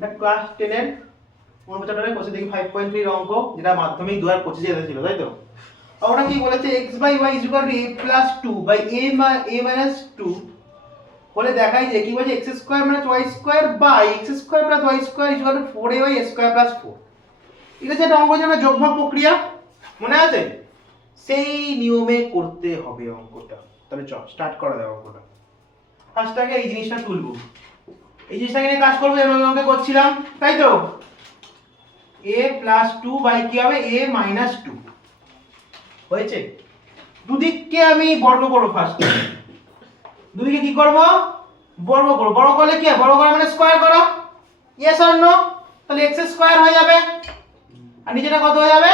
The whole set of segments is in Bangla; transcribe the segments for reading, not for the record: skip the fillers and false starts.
এটা ক্লাস 10 এর 49 চ্যাপ্টারে কোশ্চেন দেখি 5.3 এর অঙ্ক, যেটা মাধ্যমিক 2025 এ এসেছিল, তাই তো? ওটা কি বলেছে, x by y is equal to a plus 2 by a minus 2 বলে দেখাই যে কি বলছে, x square minus y square by x square plus y square is equal to 4ay square plus 4। এটা যেটা অঙ্ক জানা যোগভাগ প্রক্রিয়া, মনে আছে? সেই নিয়মে করতে হবে অঙ্কটা। তাহলে চল স্টার্ট করা যাক অঙ্কটা। ফার্স্ট আগে এই জিনিসটা তুলবো, এই জিনিসটাকে নিয়ে কাজ করবো, যেমন অঙ্কে করছিলাম, তাই তো? a plus 2 by কি হবে, a minus 2 হয়েছে। দুদিককে আমি বর্গ করব ফার্স্ট। দুদিকে কি করব, বর্গ করব। বর্গ করলে কি হয়, বর্গ করা মানে স্কয়ার করা, ইয়েস অর নো? তাহলে x স্কয়ার হয়ে যাবে, আর নিচেটা কত হয়ে যাবে,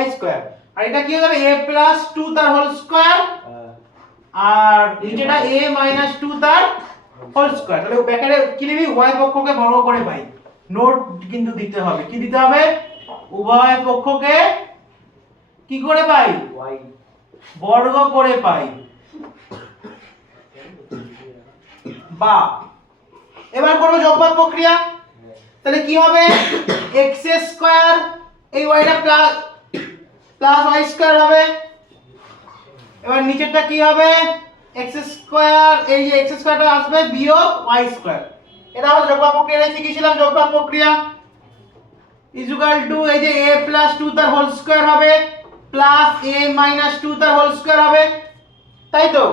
y স্কয়ার। আর এটা কি হয়ে যাবে, a plus 2 তার হোল স্কয়ার, আর নিচেটা a minus 2 তার হোল স্কয়ার। তাহলে ব্র্যাকেটে কি লিখবি, y পক্ষকে বর্গ করে পাই। নোট কিন্তু দিতে হবে, কি দিতে হবে, উভয় পক্ষকে কি করে পাই, y বর্গ করে পাই। বা এবার করব যোগফল প্রক্রিয়া। তাহলে কি হবে, x স্কয়ার এই yটা প্লাস y স্কয়ার হবে। এবার নিচেরটা কি হবে, x স্কয়ার, এই যে x স্কয়ারটা আসবে বিয়োগ y স্কয়ার। এটা আমরা যোগফল প্রক্রিয়ায় শিখেছিলাম, যোগফল প্রক্রিয়া ইজ ইকুয়াল টু এই যে a প্লাস 2 তার হোল স্কয়ার হবে প্লাস a মাইনাস 2 তার হোল স্কয়ার হবে, তাই তো?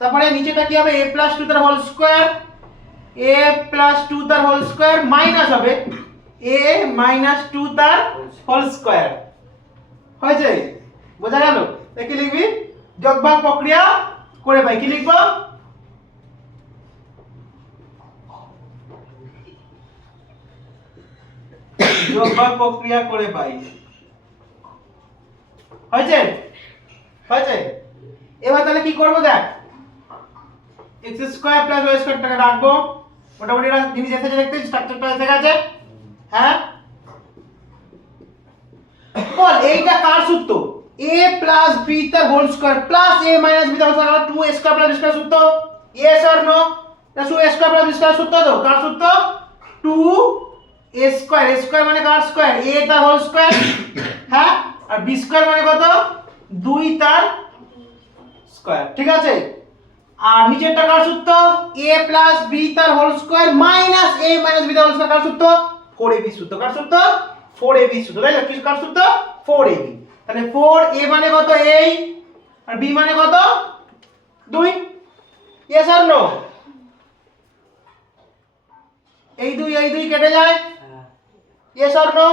তারপরে নিচেটা কি হবে, a প্লাস 2 তার হোল স্কয়ার, a প্লাস 2 তার হোল স্কয়ার মাইনাস হবে a মাইনাস 2 তার হোল স্কয়ার। হয়েছে, বোঝা গেল? কি লিখবি, যোগফল প্রক্রিয়া করে পাই। কি লিখব, যোগফল প্রক্রিয়া করে পাই। হয়েছে, হয়েছে। এবার তাহলে কি করব, দেখ, x স্কয়ার প্লাস y স্কয়ারটাকে রাখবো, মোটামুটি এটা জিনিস এসেছে, দেখতে স্ট্রাকচারটা এসে গেছে। হ্যাঁ, বল এইটা কার সূত্র, a প্লাস b তার whole square plus a minus b তার whole square, 2 square plus b square সূত্র, ইয়েস অর নো? এটা 2 স্কয়ার প্লাস b স্কয়ার সূত্র, তো কার সূত্র, 2 a স্কয়ার, a স্কয়ার মানে কার স্কয়ার, a তার হোল স্কয়ার, হ্যাঁ, আর b স্কয়ার মানে কত, 2 তার স্কয়ার, ঠিক আছে? আর নিচেরটা কার সূত্র, a প্লাস b তার whole square minus a minus b তার হোল স্কয়ার, কার সূত্র, 4ab সূত্র। কার সূত্র, 4ab সূত্র, তাই না? কি কার সূত্র, 4ab। তাহলে 4a মানে কত, এই, আর b মানে কত, 2, ইয়েস অর নো? এই দুই কেটে যায়, ইয়েস অর নো?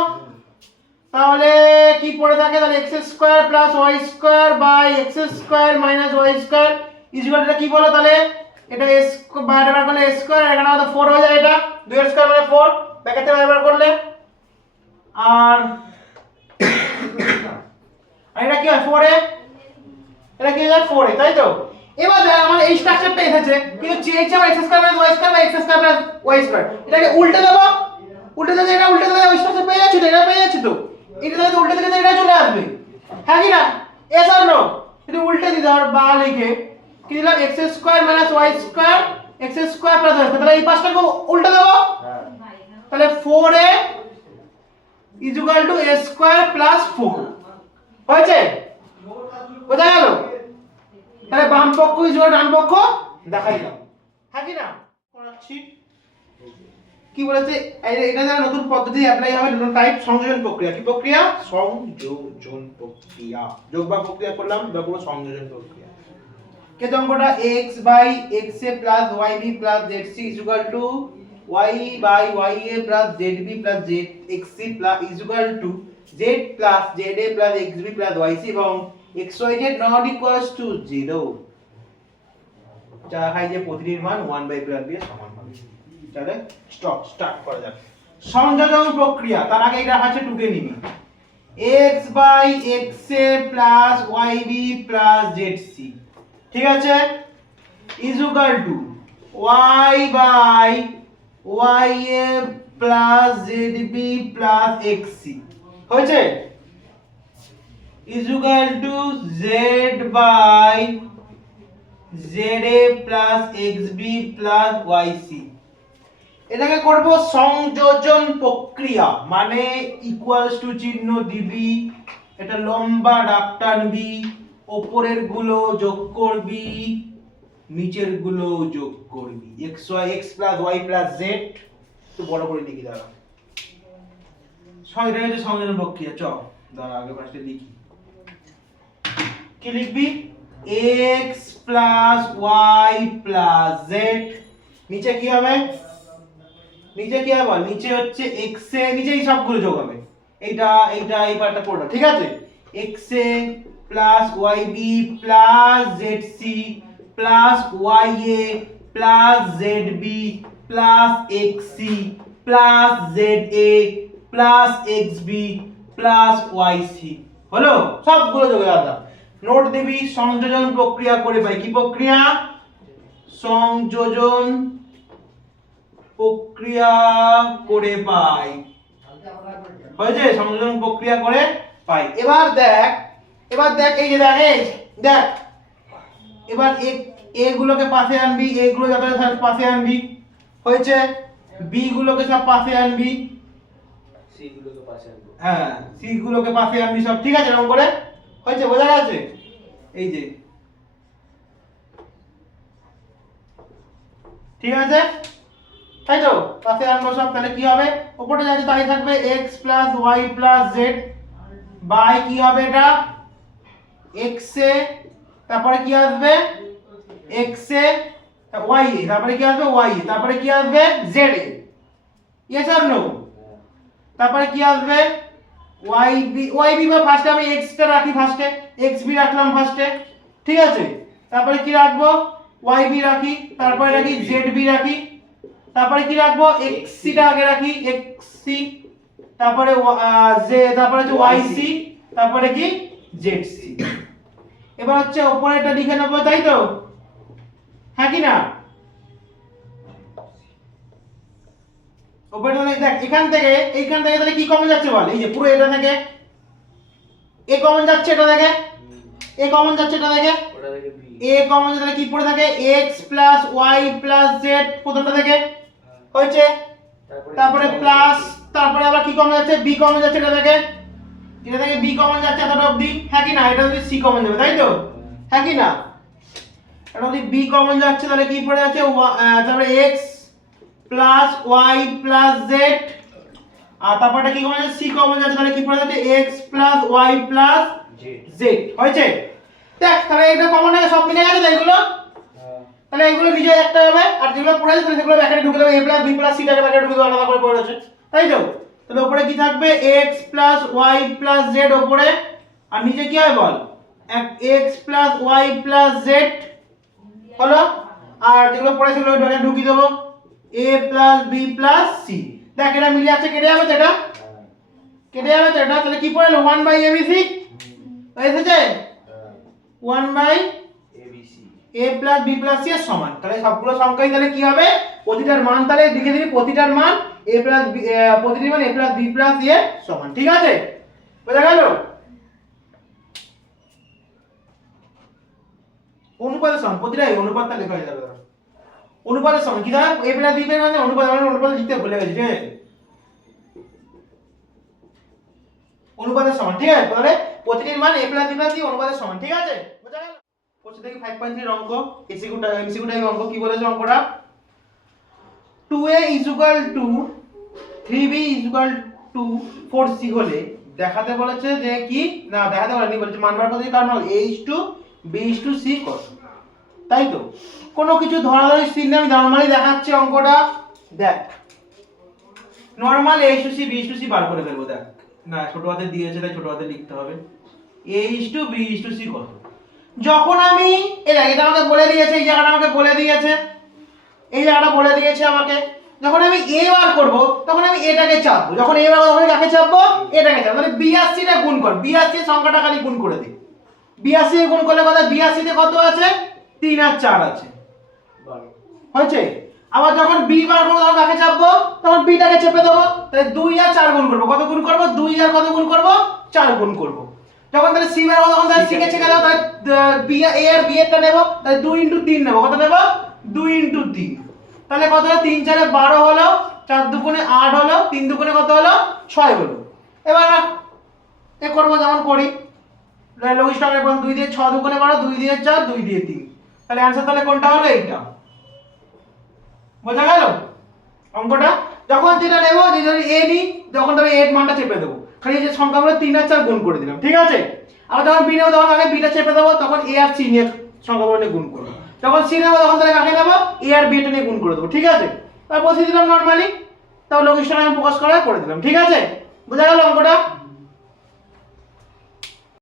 তাহলে কি পড়ে থাকে, তাহলে x square plus y square by x square minus y square is equal to কি বলো, তাহলে এটা s বাইরে বার করলে s স্কয়ার, এখানে কত 4 হয়ে যায়, এটা 2 এর স্কয়ার মানে 4, ব্র্যাকেটে বাইরে বার করলে, আর এটা কি হয় 4a, এটা কি হয় 4a, তাই তো? এবার দেখ আমার এই স্ট্রাকচারটা এসেছে, কিন্তু চেয়েছে আমার x square plus y square বা x square plus y square, এটাকে উল্টে দেব, উল্টে দিলে এটা উল্টে দিলে ওই স্ট্রাকচার পেয়ে যাচ্ছে তো, এটা পেয়ে যাচ্ছে তো, এটা তাহলে উল্টে দিলে এটা চলে আসবে, হ্যাঁ কি না? এস আর নো? এটা উল্টে দিতে আর বা লিখে কি দিলাম, x square minus y square, x square plus y square, তাহলে এই পাঁচটাকে উল্টে দেব, তাহলে 4a is equal two a square plus 4। হয়েছে, বোঝা গেল? তাহলে বাম পক্ষ ইজ ইকুয়াল ডান পক্ষ দেখাইলাম, হ্যাঁ কি না? করাচ্ছি কি বলেছে, এটা যারা নতুন পদ্ধতি অ্যাপ্লাই হবে, নতুন টাইপ সংযোজন প্রক্রিয়া। কি প্রক্রিয়া, সংযোজন প্রক্রিয়া। যোগফল প্রক্রিয়া করলাম, দেখো সংযোজন প্রক্রিয়া। কে অঙ্কটা, x by xa plus yb plus zc is equal to y by ya plus zb plus zxc plus is equal to z plus za plus xb plus yc এবং xyz নট ইকুয়ালস টু 0, যা হয় যে প্রতিটির মান 1/b এর সমান হবে। তাহলে স্টার্ট করা যাক সংযোজন প্রক্রিয়া। তার আগে এটা আছে 2 কে নিবি, x by xa plus yb plus zc, ঠিক আছে, is equal to y by ya plus zb plus xc, হয়েছে, is equal to z by za plus xb plus yc। এটাকে করব সংযোজন প্রক্রিয়া, মানে ইকুয়ালস টু চিহ্ন দিবি, এটা লম্বা দাগ টানবি, উপরের গুলো যোগ করবি, নিচের গুলো যোগ করবি, x y x y z, তো বড় করে লিখি দাঁড়া। এটা হচ্ছে সংযোজন প্রক্রিয়া। চ দাঁড়া আগে ফার্স্টে লিখি, কি লিখবি, x y z, নিচে কি হবে, নিচে কি হবে বল, নিচে হচ্ছে x এ, নিচে এই সবগুলো যোগ হবে, এইটা এইটা এই পার্টটা পড়ো, ঠিক আছে, x a plus yb plus zc plus ya plus zb plus xc plus za plus xb plus yc, হলো, সবগুলো যোগ দাও। নোট দিবি সংযোজন প্রক্রিয়া করে পাই, কি প্রক্রিয়া, সংযোজন প্রক্রিয়া করে পাই, হয়েছে, সংযোজন প্রক্রিয়া করে পাই। এবার দেখ এই যে দেখ এবার এ গুলোকে পাশে আনবি, এ গুলো যত পাশে আনবি, হয়েছে, বি গুলোকে সব পাশে আনবি, সি গুলোকে পাশে আনবো, হ্যাঁ সি গুলোকে পাশে আনবি সব, ঠিক আছে, এরকম করে হয়েছে, বোঝা গেছে, এই যে, ঠিক আছে, তাই তো, পাশে আনবো সব, তাহলে কি হবে, উপরে যা আছে তাই থাকবে, x y z বাই কি হবে এটা, x এ, তারপরে কি আসবে, x এ y এ, তারপরে কি আসবে y এ, তারপরে কি আসবে z এ, ইয়েস অর নো, তারপরে কি আসবে yb বা ফার্স্টে আমি x টা রাখি, ফার্স্টে xb রাখলাম ফার্স্টে, ঠিক আছে, তারপরে কি রাখবো, yb রাখি, তারপরে রাখি zb রাখি, তারপরে কি রাখবো, xc টা আগে রাখি, xc, তারপরে তারপরে হচ্ছে yc, তারপরে কি zc। এবার হচ্ছে উপরেটা লিখে নেবো, তাই তো, হ্যাঁ কি না, উপরেটা দেখ, এইখান থেকে তাহলে কি কমন যাচ্ছে বল, এই যে পুরো এটা থেকে এ কমন যাচ্ছে, এটা থেকে এ কমন যাচ্ছে, এটা থেকে ওটা থেকে বি, এ কমন যাচ্ছে, কি পড়ে থাকে, x y z প্রথমটা থেকে, হয়েছে, তারপরে প্লাস, তারপরে আবার কি কমন যাচ্ছে, বি কমন যাচ্ছে, এটা থেকে বি কমন যাচ্ছে, এতটা অবধি, হ্যাঁ কি না, এটা যদি সি কমন যাবে, তাই তো, হ্যাঁ কি না, এটা যদি বি কমন যাচ্ছে তাহলে কি পড়ে যাচ্ছে, তারপরে x y z, আর তারপরে কি কমন যাচ্ছে, সি কমন যাচ্ছে, তাহলে কি পড়ে যাচ্ছে, x y z, হয়েছে, দেখ তাহলে এটা কমন হয়ে সব মিলে গেছে এগুলো, তাহলে এগুলো নিজে একটা হবে, আর যেগুলো পড়ে আছে সেগুলো ব্র্যাকেটে ঢুকে দেবে, a b c টাকে ব্র্যাকেটে ঢুকে দেবে, আলাদা করে পড়ে আছে, তাই তো, তাহলে উপরে কি থাকবে, x y z উপরে, আর নিচে কি হবে বল, x y z, হলো, আর যেগুলো পড়ে সেগুলো ব্র্যাকেটে ঢুকিয়ে দেবো, a b c, দেখ এটা মিলে আছে, কেটে যাবে তো, এটা কেটে যাবে তো, এটা তাহলে কি পড়লো, 1/abc এসেছে, 1/abc a b c এর সমান, তাহলে সবগুলো সংখ্যাই তাহলে কি হবে, প্রতিটার মান তাহলে লিখে দিবি, প্রতিটার মান a b, প্রতিটির মান a b c এর সমান, ঠিক আছে, বোঝা গেল, অনুপাতের সমান, প্রতিটাই অনুপাতটা লেখা হয়ে যাবে, অনুপাতের সমান কি দাঁড়ায়, a b এর মানে অনুপাত লিখতে ভুলে গেছি, ঠিক আছে, অনুপাতের সমান, ঠিক আছে, তাহলে প্রতিটির মান a b c অনুপাতের সমান, ঠিক আছে, বোঝা গেল। কোশ্চেন থেকে 5.3 এর অঙ্ক, এমসিকিউ টাইপ অঙ্ক, কি বলেছে অঙ্কটা, 2a = 3b = 4c হলে দেখাতে বলেছে যে কি না, দেখাতে বলেনি, বলেছে মান বার করতে, কার মান a b c কত, তাই তো, কোনো কিছু ধরাধরি চিহ্ন আমি নরমালি দেখাচ্ছি অঙ্কটা, দেখ normal a c b c বার করে ফেলবো, দেখ না ছোট হাতে দিয়েছে তাই ছোট হাতে লিখতে হবে, a b c কত, যখন আমি এটা আমাকে বলে দিয়েছে, এই জায়গাটা আমাকে বলে দিয়েছে, এই জায়গাটা বলে দিয়েছে আমাকে, যখন আমি a বার করব তখন আমি এটাকে চাপবো, যখন a বার করব কাকে চাপবো, এটাকে চাপবো, মানে b আর c টা গুণ কর, b আর c এর সংখ্যাটা খালি গুণ করে দে, b আর c এর গুণ করলে কত, b আর c তে কত আছে, 3 আর 4 আছে, 12, হয়েছে, আবার যখন b বার করব তখন কাকে চাপবো, তখন b টাকে চেপে দেবো, তাহলে 2 আর 4 গুণ করব, কত গুণ করব, 2 আর কত গুণ করব, 4 গুণ করব, যখন তাহলে c বার হবে তখন তাহলে c কে ছেড়ে দাও, তাহলে b a আর b এরটা নেব, তাহলে 2 * 3 নেব, কত নেব, 2 * 3, তাহলে কত হলো 3 4 12 হলো, 4 দুগুণে 8 হলো, 3 দুগুণে কত হলো 6 হলো। এবার এ করবো যেমন করি, লঘিষ্ঠকের পর 2 দিয়ে 6 দুগুণে 12, 2 দিয়ে 4, 2 দিয়ে 3, তাহলে অ্যানসার তাহলে কোনটা হলো এইটা। বোঝা গেল অঙ্কটা? যখন যেটা নেব, যে যদি a নিই তখন তবে a এর মানটা চেপে দেবো, খালি যে সংখ্যাগুলো 3 আর 4 গুণ করে দিলাম, ঠিক আছে। আবার যখন b নেব তখন আগে b টা চেপে দেবো, তখন a আর c নিয়ে সংখ্যাগুলো নিয়ে গুণ করবো। যখন c নেব তখন তাহলে কাকে নেব, a আর b টা নিয়ে গুণ করে দেবো, ঠিক আছে। তারপর বসিয়ে দিলাম নরমালি, তাও লঘিষ্ঠক আমি প্রকাশ করে দিলাম, ঠিক আছে। বোঝা গেল অঙ্কটা?